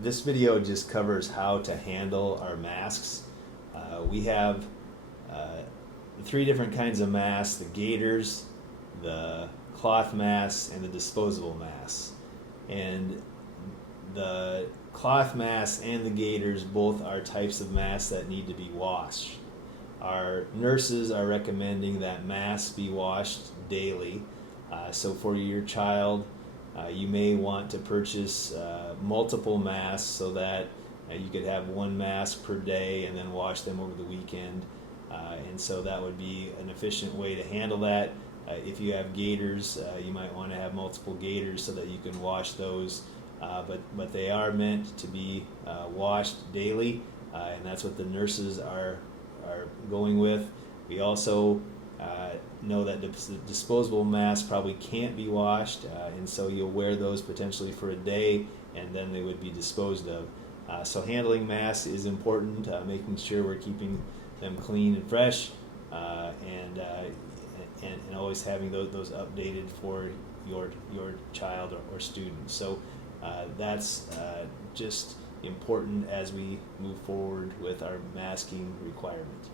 This video just covers how to handle our masks. We have three different kinds of masks: the gaiters, the cloth masks, and the disposable masks. And the cloth masks and the gaiters both are types of masks that need to be washed. Our nurses are recommending that masks be washed daily. So for your child, you may want to purchase multiple masks so that you could have one mask per day and then wash them over the weekend. And so that would be an efficient way to handle that. If you have gaiters, you might want to have multiple gaiters so that you can wash those. But they are meant to be washed daily, and that's what the nurses are going with. We also know that disposable masks probably can't be washed, and so you'll wear those potentially for a day, and then they would be disposed of. So handling masks is important, making sure we're keeping them clean and fresh, and always having those updated for your child or student. So that's just important as we move forward with our masking requirement.